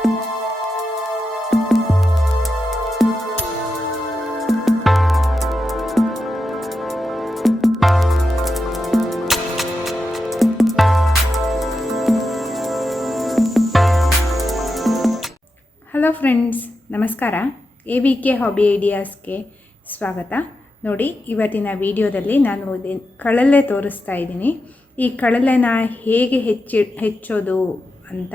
Hello friends ನಮಸ್ಕಾರ. A V K hobby ಐಡಿಯಾಸ್ಗೆ ಸ್ವಾಗತ. ನೋಡಿ, ಇವತ್ತಿನ ವಿಡಿಯೋದಲ್ಲಿ ನಾನು ಕಳಲೆ ತೋರಿಸ್ತಾ ಇದ್ದೀನಿ. ಈ ಕಳಲೆನ ಹೇಗೆ ಹೆಚ್ಚಿ, ಹೆಚ್ಚೋದು ಅಂತ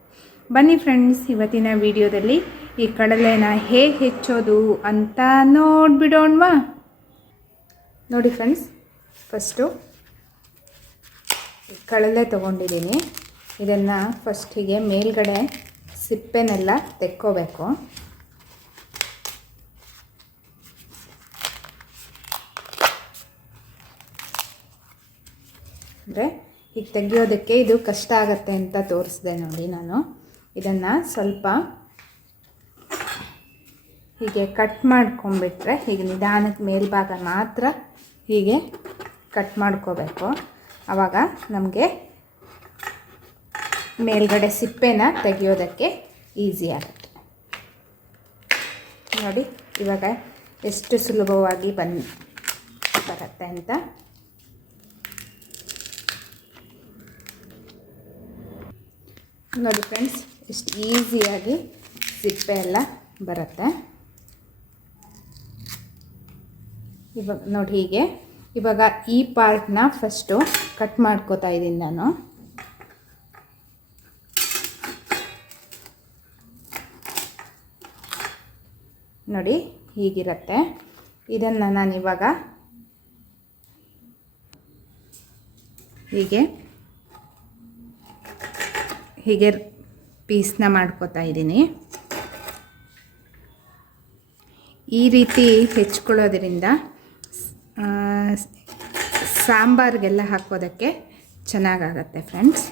ಬನ್ನಿ ಫ್ರೆಂಡ್ಸ್, ಇವತ್ತಿನ ವಿಡಿಯೋದಲ್ಲಿ ಈ ಕಡಲೆನ ಹೇಗೆ ಹೆಚ್ಚೋದು ಅಂತ ನೋಡಿಬಿಡೋಣವಾ? ನೋಡಿ ಫ್ರೆಂಡ್ಸ್, ಫಸ್ಟು ಕಡಲೆ ತೊಗೊಂಡಿದ್ದೀನಿ. ಇದನ್ನು ಫಸ್ಟಿಗೆ ಮೇಲ್ಗಡೆ ಸಿಪ್ಪೆನೆಲ್ಲ ತೆಕ್ಕೋಬೇಕು. ಅಂದರೆ ಈಗ ತೆಗಿಯೋದಕ್ಕೆ ಇದು ಕಷ್ಟ ಆಗುತ್ತೆ ಅಂತ ತೋರಿಸಿದೆ ನೋಡಿ ನಾನು. ಇದನ್ನು ಸ್ವಲ್ಪ ಹೀಗೆ ಕಟ್ ಮಾಡ್ಕೊಂಬಿಟ್ರೆ ಹೀಗೆ ನಿಧಾನಕ್ಕೆ ಮೇಲ್ಭಾಗ ಮಾತ್ರ ಹೀಗೆ ಕಟ್ ಮಾಡ್ಕೋಬೇಕು. ಆವಾಗ ನಮಗೆ ಮೇಲ್ಗಡೆ ಸಿಪ್ಪೆನ ತೆಗೆಯೋದಕ್ಕೆ ಈಸಿ ಆಗುತ್ತೆ. ನೋಡಿ, ಇವಾಗ ಎಷ್ಟು ಸುಲಭವಾಗಿ ಬಂದು ಬರುತ್ತೆ ಅಂತ. ನೋಡಿ ಫ್ರೆಂಡ್ಸ್ ಎಷ್ಟು ಈಸಿಯಾಗಿ ಸಿಪ್ಪೆ ಎಲ್ಲ ಬರುತ್ತೆ. ಇವಾಗ ನೋಡಿ ಹೀಗೆ. ಇವಾಗ ಈ ಪಾರ್ಟ್ನ ಫಸ್ಟು ಕಟ್ ಮಾಡ್ಕೋತಾ ಇದ್ದೀನಿ ನಾನು. ನೋಡಿ ಹೀಗಿರುತ್ತೆ. ಇದನ್ನು ನಾನು ಇವಾಗ ಹೀಗೆ ಹೀಗೆ ಪೀಸ್ನ ಮಾಡ್ಕೋತಾ ಇದ್ದೀನಿ. ಈ ರೀತಿ ಹೆಚ್ಕೊಳ್ಳೋದ್ರಿಂದ ಸಾಂಬಾರಿಗೆಲ್ಲ ಹಾಕೋದಕ್ಕೆ ಚೆನ್ನಾಗಾಗತ್ತೆ ಫ್ರೆಂಡ್ಸ್.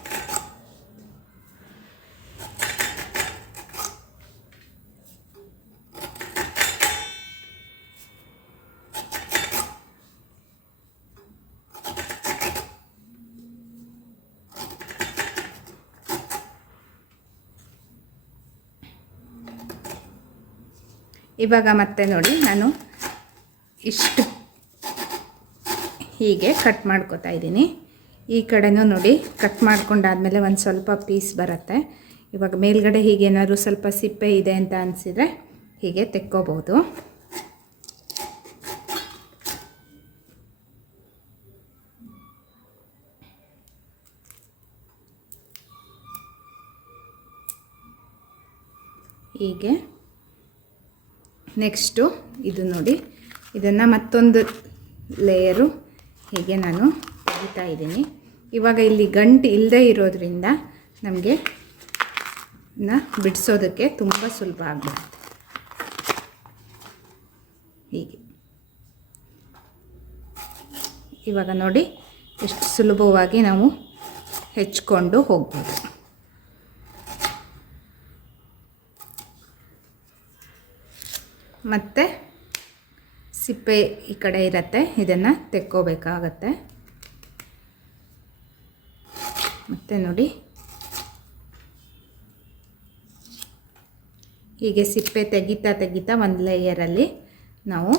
ಇವಾಗ ಮತ್ತೆ ನೋಡಿ ನಾನು ಇಷ್ಟು ಹೀಗೆ ಕಟ್ ಮಾಡ್ಕೋತಾ ಇದ್ದೀನಿ. ಈ ಕಡೆನೂ ನೋಡಿ ಕಟ್ ಮಾಡ್ಕೊಂಡಾದಮೇಲೆ ಒಂದು ಸ್ವಲ್ಪ ಪೀಸ್ ಬರುತ್ತೆ. ಇವಾಗ ಮೇಲ್ಗಡೆ ಹೀಗೆ ಏನಾದರೂ ಸ್ವಲ್ಪ ಸಿಪ್ಪೆ ಇದೆ ಅಂತ ಅನಿಸಿದರೆ ಹೀಗೆ ತೆಕ್ಕೋಬೋದು. ಹೀಗೆ. ನೆಕ್ಸ್ಟು ಇದು ನೋಡಿ. ಇದನ್ನು ಮತ್ತೊಂದು ಲೇಯರು ಹೀಗೆ ನಾನು ತೆಗಿತಾ ಇದ್ದೀನಿ. ಇವಾಗ ಇಲ್ಲಿ ಗಂಟು ಇಲ್ಲದೆ ಇರೋದ್ರಿಂದ ನಮಗೆ ಬಿಡಿಸೋದಕ್ಕೆ ತುಂಬ ಸುಲಭ ಆಗ್ಬಿಡುತ್ತೆ. ಹೀಗೆ. ಇವಾಗ ನೋಡಿ, ಎಷ್ಟು ಸುಲಭವಾಗಿ ನಾವು ಹೆಚ್ಕೊಂಡು ಹೋಗ್ಬೋದು. ಮತ್ತು ಸಿಪ್ಪೆ ಈ ಕಡೆ ಇರುತ್ತೆ. ಇದನ್ನು ತೆಕ್ಕೋಬೇಕಾಗತ್ತೆ. ಮತ್ತು ನೋಡಿ. ಹೀಗೆ ಸಿಪ್ಪೆ ತೆಗಿತಾ ತೆಗಿತಾ ಒಂದು ಲೇಯರಲ್ಲಿ ನಾವು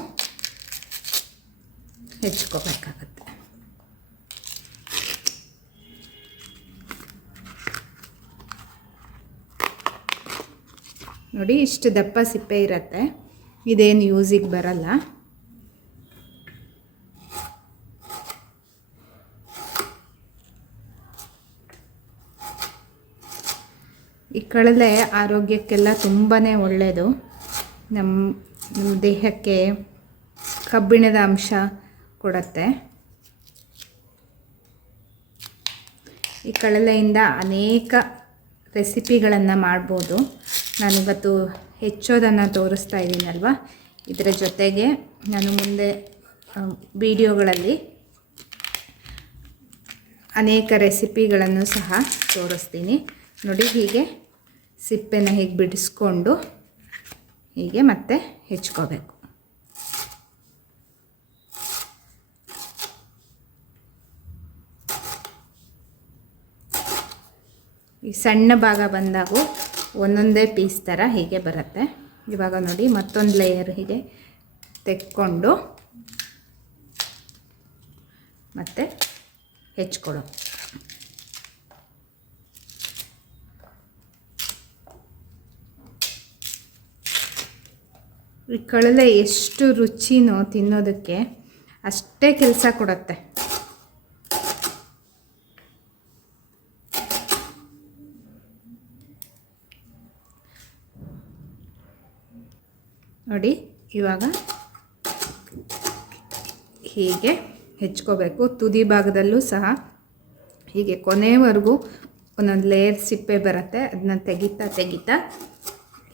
ಹೆಚ್ಕೋಬೇಕಾಗತ್ತೆ. ನೋಡಿ, ಇಷ್ಟು ದಪ್ಪ ಸಿಪ್ಪೆ ಇರುತ್ತೆ. ಇದೇನು ಯೂಸಿಗೆ ಬರಲ್ಲ. ಈ ಕಡಲೆ ಆರೋಗ್ಯಕ್ಕೆಲ್ಲ ತುಂಬಾ ಒಳ್ಳೆಯದು ನಮ್ಮ ನಮ್ಮ ದೇಹಕ್ಕೆ ಕಬ್ಬಿಣದ ಅಂಶ ಕೊಡುತ್ತೆ. ಈ ಕಡಲೆಯಿಂದ ಅನೇಕ ರೆಸಿಪಿಗಳನ್ನು ಮಾಡ್ಬೋದು. ನಾನಿವತ್ತು ಹೆಚ್ಚೋದನ್ನು ತೋರಿಸ್ತಾ ಇದ್ದೀನಲ್ವ ಇದರ ಜೊತೆಗೆ ನಾನು ಮುಂದೆ ವಿಡಿಯೋಗಳಲ್ಲಿ ಅನೇಕ ರೆಸಿಪಿಗಳನ್ನು ಸಹ ತೋರಿಸ್ತೀನಿ. ನೋಡಿ, ಹೀಗೆ ಸಿಪ್ಪೆನ ಹೀಗೆ ಬಿಡಿಸ್ಕೊಂಡು ಹೀಗೆ ಮತ್ತೆ ಹೆಚ್ಕೋಬೇಕು. ಈ ಸಣ್ಣ ಭಾಗ ಬಂದಾಗೂ ಒಂದೊಂದೇ ಪೀಸ್ ಥರ ಹೀಗೆ ಬರುತ್ತೆ. ಇವಾಗ ನೋಡಿ ಮತ್ತೊಂದು ಲೇಯರ್ ಹೀಗೆ ತೆಕ್ಕೊಂಡು ಮತ್ತೆ ಹೆಚ್ಕೊಡು ಈ ಕಳಲೆ ಎಷ್ಟು ರುಚಿನೋ ತಿನ್ನೋದಕ್ಕೆ ಅಷ್ಟೇ ಕೆಲಸ ಕೊಡುತ್ತೆ. ನೋಡಿ, ಇವಾಗ ಹೀಗೆ ಹೆಚ್ಕೋಬೇಕು. ತುದಿ ಭಾಗದಲ್ಲೂ ಸಹ ಹೀಗೆ ಕೊನೆವರೆಗೂ ಒಂದೊಂದು ಲೇಯರ್ ಸಿಪ್ಪೆ ಬರುತ್ತೆ. ಅದನ್ನ ತೆಗಿತಾ ತೆಗಿತಾ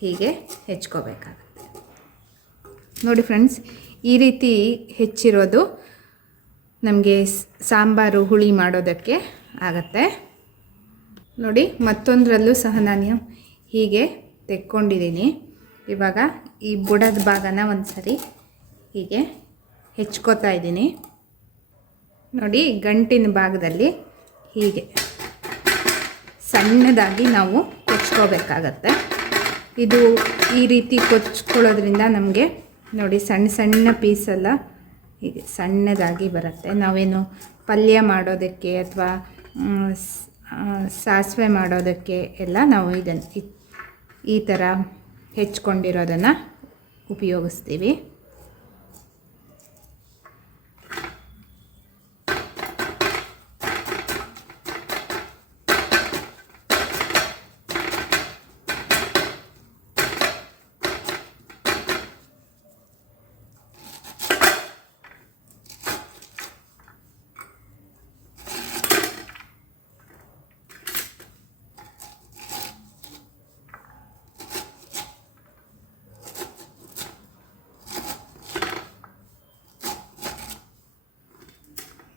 ಹೀಗೆ ಹೆಚ್ಕೋಬೇಕಾಗತ್ತೆ. ನೋಡಿ ಫ್ರೆಂಡ್ಸ್ ಈ ರೀತಿ ಹೆಚ್ಚಿರೋದು ನಮಗೆ ಸಾಂಬಾರು, ಹುಳಿ ಮಾಡೋದಕ್ಕೆ ಆಗತ್ತೆ. ನೋಡಿ, ಮತ್ತೊಂದರಲ್ಲೂ ಸಹ ನಾನು ಹೀಗೆ ತೆಕ್ಕೊಂಡಿದ್ದೀನಿ. ಇವಾಗ ಈ ಬುಡದ ಭಾಗನ ಒಂದು ಸರಿ ಹೀಗೆ ಹೆಚ್ಕೋತಾ ಇದ್ದೀನಿ. ನೋಡಿ, ಗಂಟಿನ ಭಾಗದಲ್ಲಿ ಹೀಗೆ ಸಣ್ಣದಾಗಿ ನಾವು ಕೊಚ್ಕೋಬೇಕಾಗತ್ತೆ ಇದು ಈ ರೀತಿ ಕೊಚ್ಕೊಳ್ಳೋದ್ರಿಂದ ನಮಗೆ ನೋಡಿ, ಸಣ್ಣ ಸಣ್ಣ ಪೀಸೆಲ್ಲ ಹೀಗೆ ಸಣ್ಣದಾಗಿ ಬರುತ್ತೆ. ನಾವೇನು ಪಲ್ಯ ಮಾಡೋದಕ್ಕೆ ಅಥವಾ ಸಾಸಿವೆ ಮಾಡೋದಕ್ಕೆ ಎಲ್ಲ ನಾವು ಇದನ್ನು ಈ ಥರ ಹೆಚ್ಕೊಂಡಿರೋದನ್ನು ಉಪಯೋಗಿಸ್ತೀವಿ.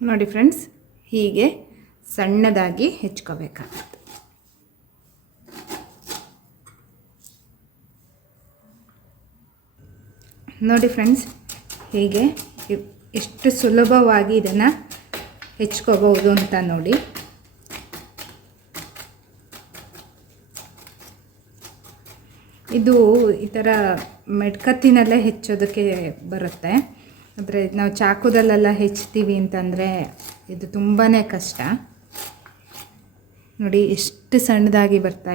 ನೋಡಿ ಫ್ರೆಂಡ್ಸ್, ಹೀಗೆ ಸಣ್ಣದಾಗಿ ಹೆಚ್ಕೋಬೇಕಾಗುತ್ತೆ. ನೋಡಿ ಫ್ರೆಂಡ್ಸ್, ಹೀಗೆ ಎಷ್ಟು ಸುಲಭವಾಗಿ ಇದನ್ನು ಹೆಚ್ಕೋಬಹುದು ಅಂತ ನೋಡಿ. ಇದು ಈ ಥರ ಮೆಡ್ಕತ್ತಿನಲ್ಲೇ ಹೆಚ್ಚೋದಕ್ಕೆ ಬರುತ್ತೆ. ಆದರೆ ನಾವು ಚಾಕುದಲ್ಲೆಲ್ಲ ಹೆಚ್ತೀವಿ ಅಂತಂದರೆ ಇದು ತುಂಬಾ ಕಷ್ಟ. ನೋಡಿ ಎಷ್ಟು ಸಣ್ಣದಾಗಿ ಬರ್ತಾ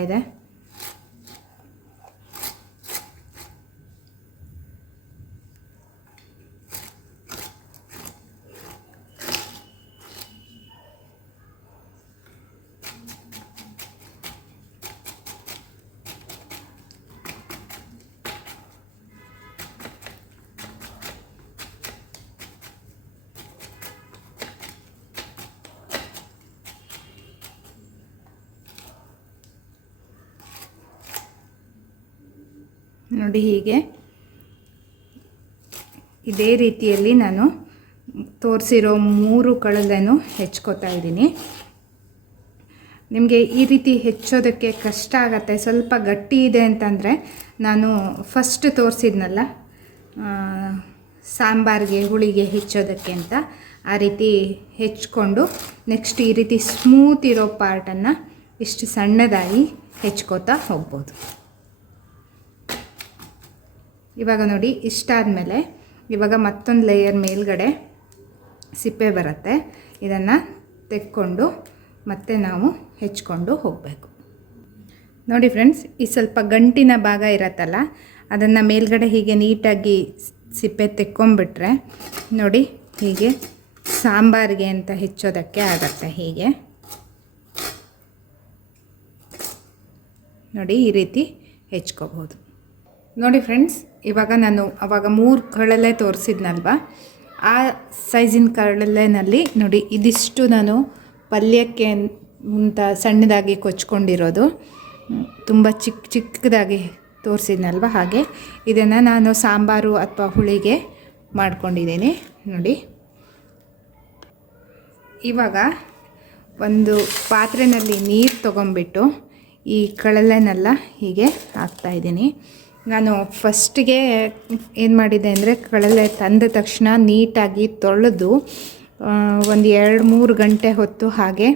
ನೋಡಿ ಹೀಗೆ. ಇದೇ ರೀತಿಯಲ್ಲಿ ನಾನು ತೋರಿಸಿರೋ ಮೂರು ಕಳಲೆನೂ ಹೆಚ್ಕೋತಾ ಇದ್ದೀನಿ. ನಿಮಗೆ ಈ ರೀತಿ ಹೆಚ್ಚೋದಕ್ಕೆ ಕಷ್ಟ ಆಗತ್ತೆ, ಸ್ವಲ್ಪ ಗಟ್ಟಿ ಇದೆ ಅಂತಂದರೆ ನಾನು ಫಸ್ಟ್ ತೋರಿಸಿದ್ನಲ್ಲ ಸಾಂಬಾರಿಗೆ, ಹುಳಿಗೆ ಹೆಚ್ಚೋದಕ್ಕೆ ಅಂತ ಆ ರೀತಿ ಹೆಚ್ಕೊಂಡು ನೆಕ್ಸ್ಟ್ ಈ ರೀತಿ ಸ್ಮೂತ್ ಇರೋ ಪಾರ್ಟನ್ನು ಇಷ್ಟು ಸಣ್ಣದಾಗಿ ಹೆಚ್ಕೋತಾ ಹೋಗ್ಬೋದು. ಇವಾಗ ನೋಡಿ ಇಷ್ಟಾದಮೇಲೆ ಇವಾಗ ಮತ್ತೊಂದು ಲೇಯರ್ ಮೇಲ್ಗಡೆ ಸಿಪ್ಪೆ ಬರುತ್ತೆ. ಇದನ್ನು ತೆಕ್ಕೊಂಡು ಮತ್ತೆ ನಾವು ಹೆಚ್ಕೊಂಡು ಹೋಗಬೇಕು. ನೋಡಿ ಫ್ರೆಂಡ್ಸ್ ಈ ಸ್ವಲ್ಪ ಗಂಟಿನ ಭಾಗ ಇರತ್ತಲ್ಲ, ಅದನ್ನು ಮೇಲ್ಗಡೆ ಹೀಗೆ ನೀಟಾಗಿ ಸಿಪ್ಪೆ ತೆಕ್ಕೊಂಬಿಟ್ರೆ ನೋಡಿ ಹೀಗೆ ಸಾಂಬಾರಿಗೆ ಅಂತ ಹೆಚ್ಚೋದಕ್ಕೆ ಆಗತ್ತೆ ಹೀಗೆ. ನೋಡಿ ಈ ರೀತಿ ಹೆಚ್ಕೋಬೋದು ನೋಡಿ ಫ್ರೆಂಡ್ಸ್ ಇವಾಗ ನಾನು ಅವಾಗ ಮೂರು ಕರಳಲ್ಲೇ ತೋರಿಸಿದ್ನಲ್ವ? ಆ ಸೈಜಿನ ಕಳಲೆನಲ್ಲಿ ನೋಡಿ, ಇದಿಷ್ಟು ನಾನು ಪಲ್ಯಕ್ಕೆ ಅಂತ ಸಣ್ಣದಾಗಿ ಕೊಚ್ಕೊಂಡಿರೋದು. ತುಂಬ ಚಿಕ್ಕ ಚಿಕ್ಕದಾಗಿ ತೋರಿಸಿದ್ನಲ್ವ ಹಾಗೆ? ಇದನ್ನು ನಾನು ಸಾಂಬಾರು ಅಥವಾ ಹುಳಿಗೆ ಮಾಡ್ಕೊಂಡಿದ್ದೀನಿ. ನೋಡಿ. ಇವಾಗ ಒಂದು ಪಾತ್ರೆಯಲ್ಲಿ ನೀರು ತೊಗೊಂಬಿಟ್ಟು ಈ ಕಳಲೆನೆಲ್ಲ ಹೀಗೆ ಹಾಕ್ತಾಯಿದ್ದೀನಿ ನಾನು ಫಸ್ಟಿಗೆ ಏನು ಮಾಡಿದೆ ಅಂದರೆ ಕಳಲೆ ತಂದ ತಕ್ಷಣ ನೀಟಾಗಿ ತೊಳೆದು ಒಂದು ಎರಡು ಮೂರು ಗಂಟೆ ಹೊತ್ತು ಹಾಗೆ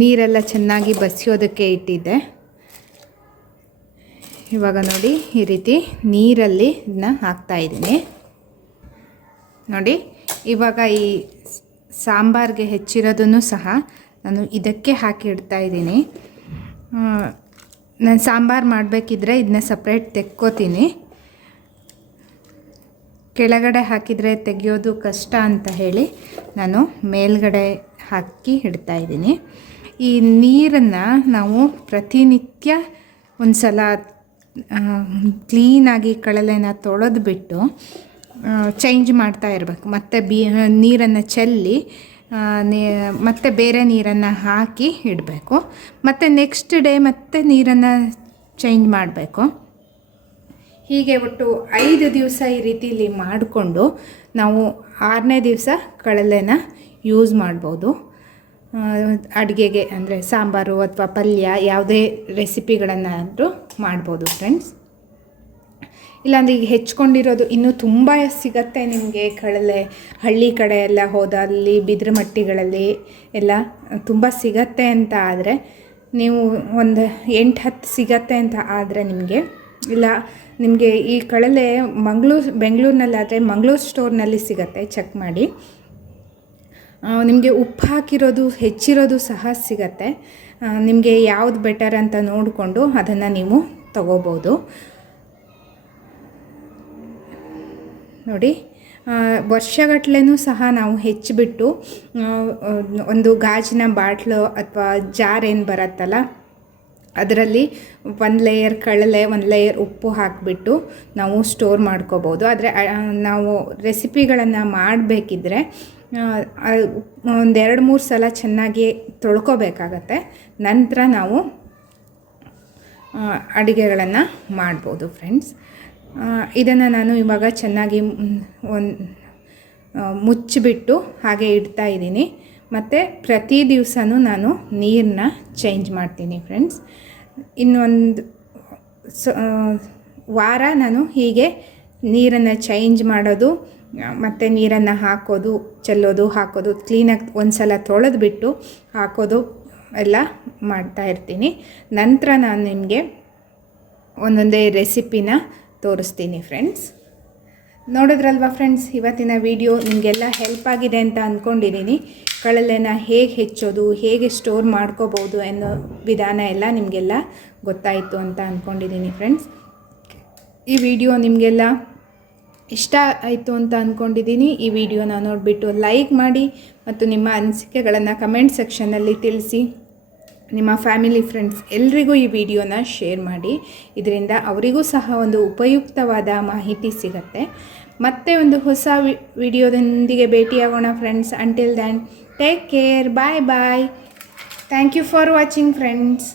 ನೀರೆಲ್ಲ ಚೆನ್ನಾಗಿ ಬಸಿಯೋದಕ್ಕೆ ಇಟ್ಟಿದ್ದೆ. ಇವಾಗ ನೋಡಿ ಈ ರೀತಿ ನೀರಲ್ಲಿ ಇದನ್ನ ಹಾಕ್ತಾಯಿದ್ದೀನಿ ನೋಡಿ, ಇವಾಗ ಈ ಸಾಂಬಾರಿಗೆ ಹೆಚ್ಚಿರೋದನ್ನು ಸಹ ನಾನು ಇದಕ್ಕೆ ಹಾಕಿ ಇಡ್ತಾ ಇದ್ದೀನಿ. ನಾನು ಸಾಂಬಾರು ಮಾಡಬೇಕಿದ್ರೆ ಇದನ್ನ ಸಪ್ರೇಟ್ ತೆಕ್ಕೋತೀನಿ. ಕೆಳಗಡೆ ಹಾಕಿದರೆ ತೆಗೆಯೋದು ಕಷ್ಟ ಅಂತ ಹೇಳಿ ನಾನು ಮೇಲ್ಗಡೆ ಹಾಕಿ ಇಡ್ತಾ ಇದ್ದೀನಿ. ಈ ನೀರನ್ನು ನಾವು ಪ್ರತಿನಿತ್ಯ ಒಂದು ಸಲ ಕ್ಲೀನಾಗಿ ಕಳಲೆನ ತೊಳೆದ್ಬಿಟ್ಟು ಚೇಂಜ್ ಮಾಡ್ತಾ ಇರಬೇಕು. ಮತ್ತು ಬಿ ನೀರನ್ನು ಚೆಲ್ಲಿ ನೀ- ಮತ್ತೆ ಬೇರೆ ನೀರನ್ನು ಹಾಕಿ ಇಡಬೇಕು. ಮತ್ತು ನೆಕ್ಸ್ಟ್ ಡೇ ಮತ್ತೆ ನೀರನ್ನು ಚೇಂಜ್ ಮಾಡಬೇಕು. ಹೀಗೆ ಒಟ್ಟು ಐದು ದಿವಸ ಈ ರೀತಿಲಿ ಮಾಡಿಕೊಂಡು ನಾವು ಆರನೇ ದಿವಸ ಕಳಲೆನ ಯೂಸ್ ಮಾಡ್ಬೋದು. ಅಡುಗೆಗೆ ಅಂದರೆ ಸಾಂಬಾರು ಅಥವಾ ಪಲ್ಯ ಯಾವುದೇ ರೆಸಿಪಿಗಳನ್ನಾದರೂ ಮಾಡ್ಬೋದು ಫ್ರೆಂಡ್ಸ್ ಇಲ್ಲಾಂದರೆ ಈಗ ಹೆಚ್ಕೊಂಡಿರೋದು ಇನ್ನೂ ತುಂಬ ಸಿಗತ್ತೆ ನಿಮಗೆ ಕಳಲೆ ಹಳ್ಳಿ ಕಡೆ ಎಲ್ಲ ಹೋದ ಅಲ್ಲಿ ಬಿದಿರುಮಟ್ಟಿಗಳಲ್ಲಿ ಎಲ್ಲ ತುಂಬ ಸಿಗತ್ತೆ ಅಂತ ಆದರೆ ನೀವು ಒಂದು ಎಂಟು ಹತ್ತು ಸಿಗತ್ತೆ ಅಂತ ಆದರೆ ನಿಮಗೆ ಇಲ್ಲ, ನಿಮಗೆ ಈ ಕಳಲೆ ಮಂಗಳೂರು, ಬೆಂಗಳೂರಿನಲ್ಲಾದರೆ ಮಂಗ್ಳೂರು ಸ್ಟೋರ್ನಲ್ಲಿ ಸಿಗತ್ತೆ ಚೆಕ್ ಮಾಡಿ. ನಿಮಗೆ ಉಪ್ಪು ಹಾಕಿರೋದು, ಹೆಚ್ಚಿರೋದು ಸಹ ಸಿಗತ್ತೆ. ನಿಮಗೆ ಯಾವುದು ಬೆಟರ್ ಅಂತ ನೋಡಿಕೊಂಡು ಅದನ್ನು ನೀವು ತಗೋಬೋದು. ನೋಡಿ ವರ್ಷಗಟ್ಲೆನೂ ಸಹ ನಾವು ಹೆಚ್ಚಿಬಿಟ್ಟು ಒಂದು ಗಾಜಿನ ಬಾಟ್ಲು ಅಥವಾ ಜಾರ್ ಏನು ಬರುತ್ತಲ್ಲ, ಅದರಲ್ಲಿ ಒಂದು ಲೇಯರ್ ಕಳಲೆ ಒಂದು ಲೇಯರ್ ಉಪ್ಪು ಹಾಕಿಬಿಟ್ಟು ನಾವು ಸ್ಟೋರ್ ಮಾಡ್ಕೋಬೋದು. ಆದರೆ ನಾವು ರೆಸಿಪಿಗಳನ್ನು ಮಾಡಬೇಕಿದ್ರೆ ಒಂದೆರಡು ಮೂರು ಸಲ ಚೆನ್ನಾಗಿ ತೊಳ್ಕೊಬೇಕಾಗತ್ತೆ. ನಂತರ ನಾವು ಅಡುಗೆಗಳನ್ನು ಮಾಡ್ಬೋದು, ಫ್ರೆಂಡ್ಸ್. ಇದನ್ನು ನಾನು ಇವಾಗ ಚೆನ್ನಾಗಿ ಒಂದು ಮುಚ್ಚಿಬಿಟ್ಟು ಹಾಗೆ ಇಡ್ತಾ ಇದ್ದೀನಿ. ಮತ್ತು ಪ್ರತಿ ದಿವಸನೂ ನಾನು ನೀರನ್ನ ಚೇಂಜ್ ಮಾಡ್ತೀನಿ ಫ್ರೆಂಡ್ಸ್. ಇನ್ನೊಂದು, ಸ ವಾರ ನಾನು ಹೀಗೆ ನೀರನ್ನು ಚೇಂಜ್ ಮಾಡೋದು, ಮತ್ತು ನೀರನ್ನು ಹಾಕೋದು, ಚೆಲ್ಲೋದು, ಹಾಕೋದು ಕ್ಲೀನಾಗಿ ಒಂದು ಸಲ ತೊಳೆದ್ಬಿಟ್ಟು ಹಾಕೋದು ಎಲ್ಲ ಮಾಡ್ತಾ ಇರ್ತೀನಿ. ನಂತರ ನಾನು ನಿಮಗೆ ಒಂದೊಂದೇ ರೆಸಿಪಿನ ತೋರಿಸ್ತೀನಿ ಫ್ರೆಂಡ್ಸ್ ನೋಡಿದ್ರಲ್ವಾ ಫ್ರೆಂಡ್ಸ್ ಇವತ್ತಿನ ವಿಡಿಯೋ ನಿಮಗೆಲ್ಲ ಹೆಲ್ಪ್ ಆಗಿದೆ ಅಂತ ಅಂದ್ಕೊಂಡಿದ್ದೀನಿ ಕಳಲೆನ ಹೇಗೆ ಹೆಚ್ಚೋದು, ಹೇಗೆ ಸ್ಟೋರ್ ಮಾಡ್ಕೋಬೋದು ಅನ್ನೋ ವಿಧಾನ ಎಲ್ಲ ನಿಮಗೆಲ್ಲ ಗೊತ್ತಾಯಿತು ಅಂತ ಅಂದ್ಕೊಂಡಿದ್ದೀನಿ ಫ್ರೆಂಡ್ಸ್ ಈ ವಿಡಿಯೋ ನಿಮಗೆಲ್ಲ ಇಷ್ಟ ಆಯಿತು ಅಂತ ಅಂದ್ಕೊಂಡಿದ್ದೀನಿ ಈ ವಿಡಿಯೋನ ನೋಡಿಬಿಟ್ಟು ಲೈಕ್ ಮಾಡಿ ಮತ್ತು ನಿಮ್ಮ ಅನಿಸಿಕೆಗಳನ್ನು ಕಮೆಂಟ್ ಸೆಕ್ಷನ್ನಲ್ಲಿ ತಿಳಿಸಿ. ನಿಮ್ಮ ಫ್ಯಾಮಿಲಿ ಫ್ರೆಂಡ್ಸ್ ಎಲ್ರಿಗೂ ಈ ವಿಡಿಯೋನ ಶೇರ್ ಮಾಡಿ. ಇದರಿಂದ ಅವರಿಗೂ ಸಹ ಒಂದು ಉಪಯುಕ್ತವಾದ ಮಾಹಿತಿ ಸಿಗತ್ತೆ. ಮತ್ತೆ ಒಂದು ಹೊಸ ವಿಡಿಯೋದೊಂದಿಗೆ ಭೇಟಿಯಾಗೋಣ friends. Until then take care bye bye thank you for watching friends